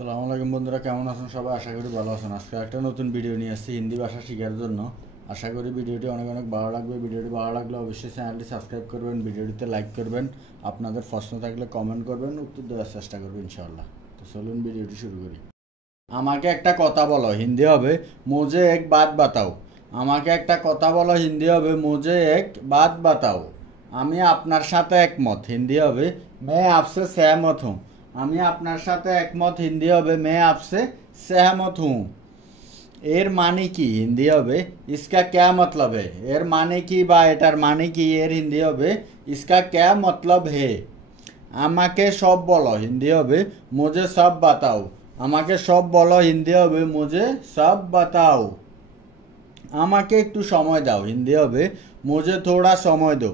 আসসালামু আলাইকুম বন্ধুরা, কেমন আছেন সবাই? আশা করি ভালো আছেন। আজকে একটা নতুন ভিডিও নিয়ে আসছি হিন্দি ভাষা শেখার জন্য। আশা করি ভিডিওটি অনেক অনেক ভালো লাগবে। ভিডিওটি ভালো লাগলে অবশ্যই চ্যানেলটি সাবস্ক্রাইব করবেন, ভিডিওটিতে লাইক করবেন, আপনাদের প্রশ্ন থাকলে কমেন্ট করবেন, উত্তর দেওয়ার চেষ্টা করবেন ইনশাআল্লাহ। তো চলুন ভিডিওটি শুরু করি। আমাকে একটা কথা বলো, হিন্দি হবে মুঝে এক বাত বাতাও। আমাকে একটা কথা বলো, হিন্দি হবে মুঝে এক বাত বাতাও। আমি আপনার সাথে একমত, হিন্দি হবে मैं आपसे सहमत हूँ। আমি আপনার সাথে একমত, হিন্দি হবে मैं आपसे सहमत हूँ। এর মানে কি, হিন্দি হবে इसका क्या मतलब है। এর মানে কি বা এটার মানে কি, এর হিন্দি হবে इसका क्या मतलब है। আমাকে সব বলো, হিন্দি হবে मुझे सब बताओ। আমাকে সব বলো, হিন্দি হবে मुझे सब बताओ। আমাকে একটু সময় দাও, হিন্দি হবে मुझे थोड़ा समय दो।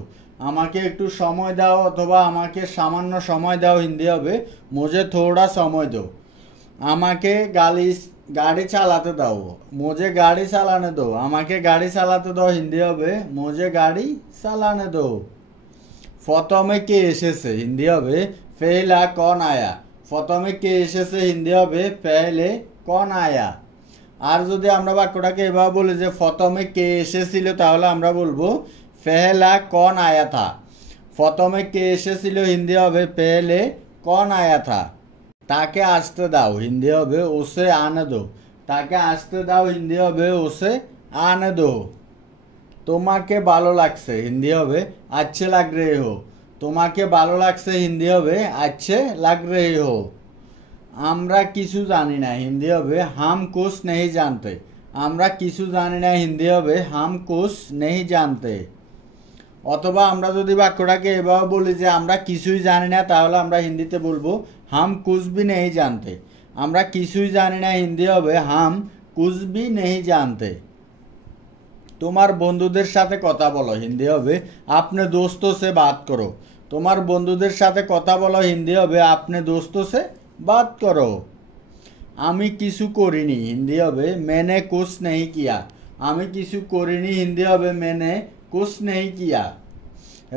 আমাকে একটু সময় দাও অথবা আমাকে সামান্য সময় দাও, হিন্দি হবে मुझे थोड़ा समय दो। আমাকে গাড়ি চালাতে দাও, मुझे গাড়ি চালানে দো। আমাকে গাড়ি চালাতে দাও, হিন্দি হবে मुझे গাড়ি চালানে দো। প্রথমে কে এসেছে, হিন্দি হবে পেহলা কন আয়া। প্রথমে কে এসেছে, হিন্দি হবে পেহলে কন আয়া। আর যদি আমরা বাক্যটাকে এভাবে বলি যে প্রথমে কে এসেছিল, তাহলে আমরা বলবো পেহলা কন আয়া থা। প্রথমে কে এসেছিল, হিন্দি হবে পেহলে কন আয়া থা। তাকে আসতে দাও, হিন্দি হবে ওসে আনে দো। তাকে আসতে দাও, হিন্দি হবে ওসে আনে দো। তোমাকে ভালো লাগছে, হিন্দি হবে अच्छे लग रहे हो। তোমাকে ভালো লাগছে, হিন্দি হবে अच्छे लग रहे हो। আমরা কিছু জানি না, হিন্দি হবে हम कुछ नहीं जानते। আমরা কিছু জানি না, হিন্দি হবে हम कुछ नहीं जानते। অথবা আমরা যদি বাক্যটাকে এভাবে বলি যে আমরা কিছুই জানি না, তাহলে আমরা হিন্দিতে বলবো हम कुछ भी नहीं जानते। আমরা কিছুই জানি না, হিন্দি হবে हम कुछ भी नहीं जानते। তোমার বন্ধুদের সাথে কথা বলো, হিন্দি হবে আপনি দোস্তों से बात करो। তোমার বন্ধুদের সাথে কথা বলো, হিন্দি হবে আপনি दोस्तों से बात करो। আমি কিছু করিনি, হিন্দি হবে मैंने कुछ नहीं किया। আমি কিছু করিনি, হিন্দি হবে मैंने कुछ नहीं किया।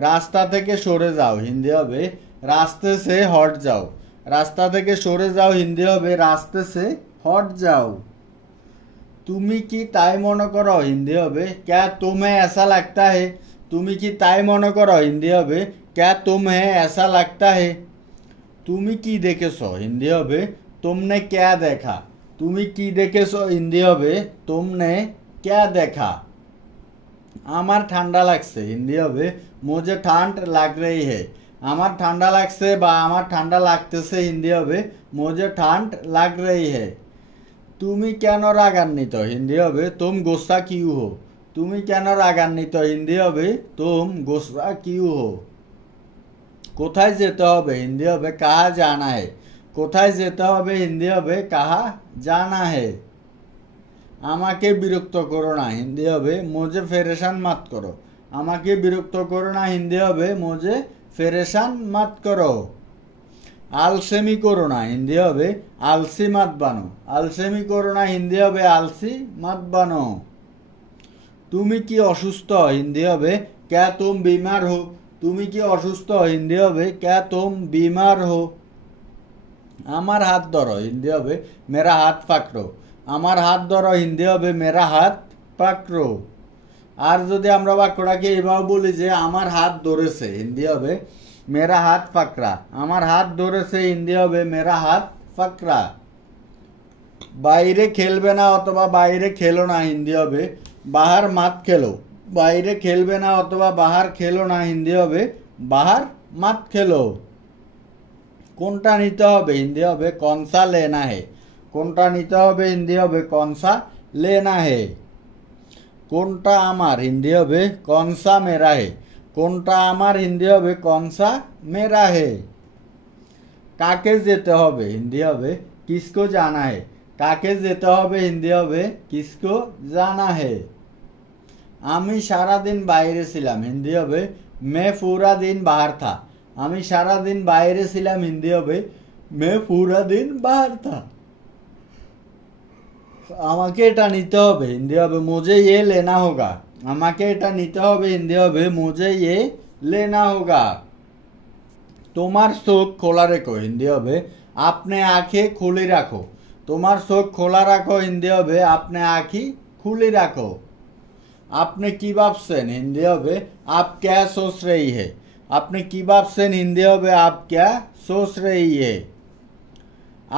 রাস্তা থেকে সরে যাও, হিন্দি হবে রাস্তে से हट जाओ। রাস্তা থেকে সরে যাও, হিন্দি হবে রাস্তে से हट जाओ। তুমি কি তাই মনে করো, হিন্দি হবে क्या तुम्हें ऐसा लगता है। তুমি কি তাই মনে করো, হিন্দি হবে क्या तुम्हें ऐसा लगता है। তুমি কি দেখেছো, হিন্দি হবে तुमने क्या देखा। তুমি কি দেখেছো, হিন্দি হবে तुमने क्या देखा। আমার ঠান্ডা লাগছে, হিন্দি হবে मुझे ठंड लग रही है। আমার ঠান্ডা লাগছে বা আমার ঠান্ডা লাগতেছে, হিন্দি হবে मुझे ठंड लग रही है। তুমি কেন রাগান্বিত, হিন্দি হবে तुम गुस्सा क्यों हो। তুমি কেন রাগান্বিত, হিন্দি হবে तुम गुस्सा क्यों हो। কোথায় যেতে হবে, হিন্দি হবে कहाँ जाना है। কোথায় যেতে হবে, হিন্দি হবে कहाँ जाना है। আমাকে বিরক্ত করো না, হিন্দি হবে मुझे परेशान मत करो। আমাকে বিরক্ত করো না, হিন্দি হবে मुझे परेशान मत करो। আলসেমি করো না, হিন্দি হবে আলসি মত বানো। আলসেমি করো না, হিন্দি হবে আলসি মত বানো। তুমি কি অসুস্থ, হিন্দি হবে क्या तुम बीमार हो। তুমি কি অসুস্থ, হিন্দি হবে क्या तुम बीमार हो। আমার হাত ধরো, হিন্দি হবে मेरा हाथ पकड़ो। আমার হাত ধরো, হিন্দি হবে मेरा हाथ पकड़ो। আর যদি আমরা বাক্যটাকে এভাবে বলি যে আমার হাত ধরেছে, হিন্দি হবে मेरा हाथ पकड़ा। আমার হাত ধরেছে, হিন্দি হবে मेरा हाथ पकड़ा। বাইরে খেলবে না অথবা বাইরে খেলো না, হিন্দি হবে बाहर मत खेलो। বাইরে খেলবে না অথবা বাহার খেলো না, হিন্দি হবে बाहर मत खेलो। কোনটা নিতে হবে, হিন্দি হবে कौन सा लेना है। কোনটা নিতে হবে, হিন্দি হবে कौन सा लेना है। কোনটা আমার, হিন্দি হবে कौन सा मेरा है। কোনটা আমার, হিন্দি হবে कौन सा मेरा है। কাকে যেতে হবে, হিন্দি হবে किसको जाना है। কাকে যেতে হবে, হিন্দি হবে किसको जाना है। আমি সারা দিন বাইরে ছিলাম, হিন্দি হবে मैं पूरा दिन बाहर था। আমি সারা দিন বাইরে ছিলাম, হিন্দি হবে मैं पूरा दिन बाहर था। আমাকে এটা নিতে হবে, হিন্দি হবে मुझे ये लेना होगा। আমাকে এটা নিতে হবে, হিন্দি হবে मुझे ये लेना होगा। তোমার চোখ খোলা রেখো, হিন্দি হবে আপনি আঁখি খুলি রাখো। তোমার চোখ খোলা রাখো হিন্দি হবে আপনি আঁখি খুলি রাখো। আপনি কি ভাবছেন হিন্দি হবে আপ ক্যা সোচ রহি হে। আপনি কি ভাবছেন হিন্দি হবে আপ ক্যা সোচ রহি হে।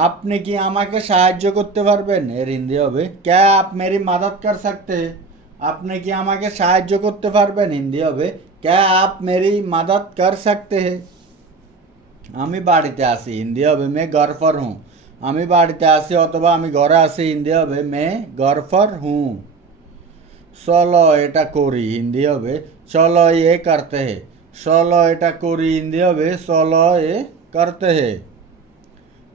আপনি কি আমাকে সাহায্য করতে পারবেন এর হিন্দি হবে ক্যা আপ মেরি মদদ কর সকতে হে। আপনি কি আমাকে সাহায্য করতে পারবেন হিন্দি হবে ক্যা আপ মেরি মদদ কর সকতে হে। আমি বাড়িতে আছি হিন্দি হবে মে ঘর পর হুঁ। আমি বাড়িতে আছি অথবা আমি ঘরে আছি হিন্দি হবে মে ঘর পর হুঁ। চলো এটা করি হিন্দি হবে চলো এ করতে হে। চলো এটা করি হিন্দি হবে চলো এ করতে হে।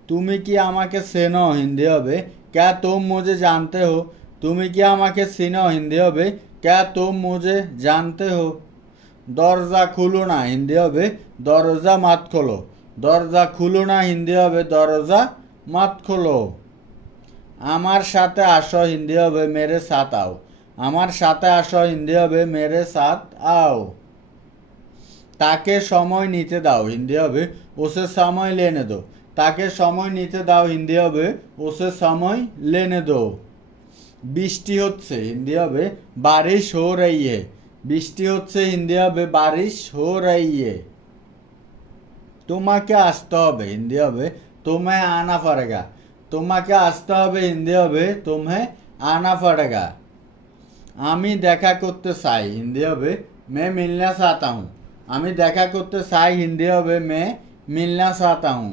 তুমি কি আমাকে চেনো হিন্দি হবে क्या तुम मुझे जानते हो। তুমি কি আমাকে চিনো হিন্দি হবে क्या तुम मुझे जानते हो। দরজা খুলো না হিন্দি হবে দরজা মাত খোলো। দরজা খুলো না হিন্দি হবে দরজা মাত খোলো। আমার সাথে আসো হিন্দি হবে মেরে সাথ आओ। আমার সাথে আসো হিন্দি হবে মেরে সাথ आओ। তাকে সময় নিতে দাও হিন্দি হবে ওসে সময় লেনে দো। তাকে সময় নিতে দাও হিন্দি হবে ওসে সময় লেনে দো। বৃষ্টি হচ্ছে হিন্দি হবে বারিশ হো রही है। বৃষ্টি হচ্ছে হিন্দি হবে বারিশ হো রही है। তোমাকে আসতে হবে হিন্দি হবে तुम्हें आना पड़ेगा। তোমাকে আসতে হবে হিন্দি হবে तुम्हें आना पड़ेगा। আমি দেখা করতে চাই হিন্দি হবে मैं मिलना चाहता हूँ। আমি দেখা করতে চাই হিন্দি হবে मैं मिलना चाहता हूँ।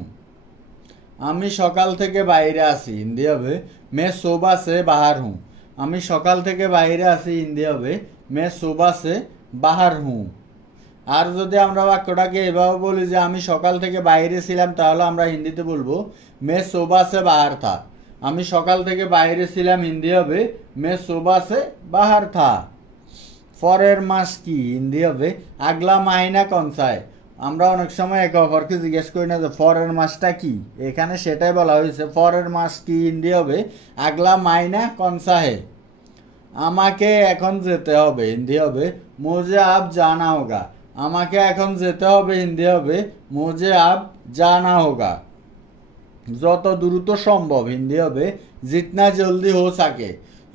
আমি সকাল থেকে বাইরে আছি হিন্দি হবে मैं सुबह से बाहर हूँ। আমি সকাল থেকে বাইরে আছি হিন্দি হবে मैं सुबह से बाहर हूँ। আর যদি আমরা বাক্যটাকে এভাবে বলি যে আমি সকাল থেকে বাইরে ছিলাম তাহলে আমরা হিন্দিতে বলবো मैं सुबह से बाहर था। আমি সকাল থেকে বাইরে ছিলাম হিন্দি হবে मैं सुबह से बाहर था। পরের মাস কি হিন্দি হবে আগলা মাহিনা কনসা है। আমরা অনেক সময় একে অপরকে জিজ্ঞেস করি না যে পরের মাসটা কি এখানে সেটাই বলা হয়েছে পরের মাস কি হিন্দি হবে আগলা মাহিনা কনসা है। আমাকে এখন যেতে হবে হিন্দি হবে মুঝে আব জানা হোগা। আমাকে এখন যেতে হবে হিন্দি হবে মুঝে আব জানা হোগা। যত দ্রুত সম্ভব হিন্দি হবে জিতনা জলদি হো সকে।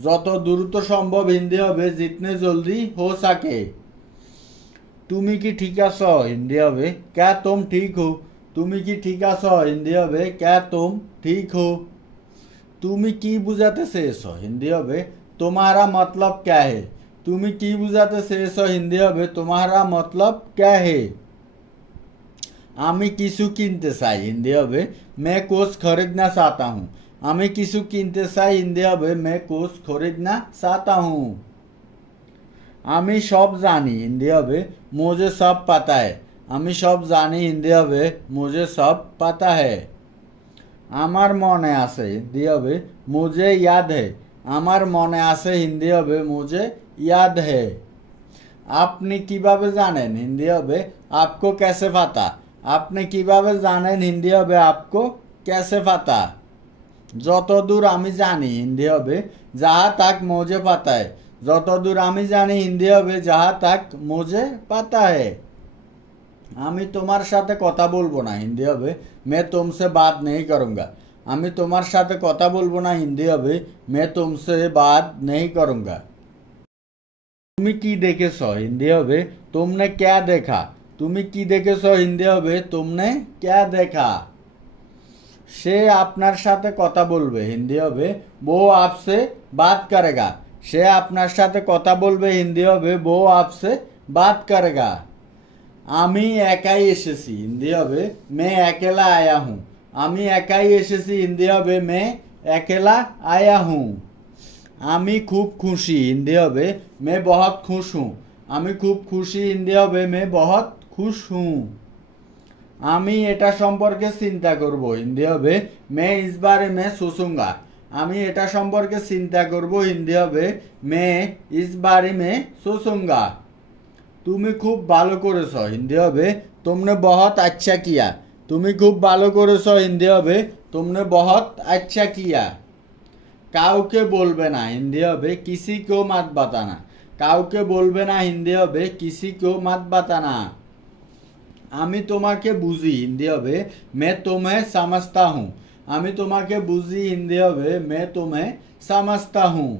যত দ্রুত সম্ভব হিন্দি হবে জিতনে জলদি হো সকে। তুমি কি ঠিক আছো হিন্দি হবে क्या तुम ठीक हो। তুমি কি ঠিক আছো হিন্দি হবে क्या तुम ठीक हो। তুমি কি বুঝাতে চেয়েছো হিন্দি হবে तुम्हारा मतलब क्या है। তুমি কি বুঝাতে চেয়েছো হিন্দি হবে तुम्हारा मतलब क्या है। আমি কিছু কিনতে চাই হিন্দি হবে मैं कुछ खरीदना चाहता हूँ। আমি কিছু কিনতে চাই হিন্দি হবে मैं कुछ खरीदना चाहता हूँ। আমি সব জানি হিন্দি হবে मुझे सब पता है। আমি সব জানি হিন্দি হবে मुझे सब पता है। আমার মনে আছে হিন্দি হবে मुझे याद है। আমার মনে আছে হিন্দি হবে मुझे याद है। আপনি কিভাবে জানেন হিন্দি হবে आपको कैसे पता। আপনি কিভাবে জানেন হিন্দি হবে आपको कैसे पता। যতদূর আমি জানি হিন্দি হবে जहाँ तक मुझे पता है। যতদূর আমি জানি হিন্দি হবে जहाँ तक मुझे पता है। আমি তোমার সাথে কথা বলবো না হিন্দি হবে मैं तुमसे बात नहीं करूँगा। আমি তোমার সাথে কথা বলবো না হিন্দি হবে मैं तुमसे बात नहीं करूँगा। তুমি কি দেখেছো হিন্দি হবে तुमने क्या देखा। তুমি কি দেখেছো হিন্দি হবে तुमने क्या देखा। সে আপনার সাথে কথা বলবে হিন্দি হবে वो आपसे बात करेगा। সে আপনার সাথে কথা বলবে হিন্দি হবে वो आपसे बात करेगा। আমি একাই এসেছি হিন্দি হবে मैं अकेला आया हूँ। আমি একাই এসেছি হিন্দি হবে मैं अकेला आया हूँ। আমি খুব খুশি হিন্দি হবে मैं बहुत खुश हूँ। আমি খুব খুশি হিন্দি হবে मैं बहुत खुश हूँ। আমি এটা সম্পর্কে চিন্তা করব হিন্দি হবে मैं इस बारे में सोचूंगा। আমি এটা সম্পর্কে চিন্তা করব হিন্দি হবে मैं इस बारे में सोचूंगा। তুমি খুব ভালো করেছো হিন্দি হবে तुमने बहुत अच्छा किया। তুমি খুব ভালো করেছো হিন্দি হবে तुमने बहुत अच्छा किया। কাউকে বলবে না হিন্দি হবে किसी को मत बताना। কাউকে বলবে না হিন্দি হবে किसी को मत बताना। আমি তোমাকে বুঝি হিন্দি হবে मैं तुम्हें समझता हूँ। আমি তোমাকে বুঝি হিন্দি হবে मैं तुम्हें समझता हूँ।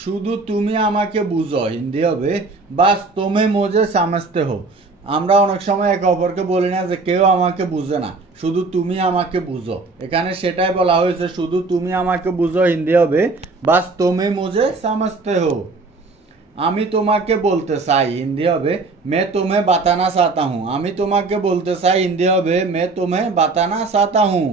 শুধু তুমি আমাকে বুঝো হিন্দি হবে বাস তুমি মুঝে समझते हो। আমরা অনেক সময় একে অপরকে বলি না যে কেউ আমাকে বুঝে না, শুধু তুমি আমাকে বুঝো। এখানে সেটাই বলা হয়েছে, শুধু তুমি আমাকে বুঝো হিন্দি হবে বাস তুমি মুঝে समझते हो। আমি তোমাকে বলতে চাই হিন্দি হবে मैं तुम्हें बताना चाहता हूँ। আমি তোমাকে বলতে চাই হিন্দি হবে मैं तुम्हें बताना चाहता हूँ।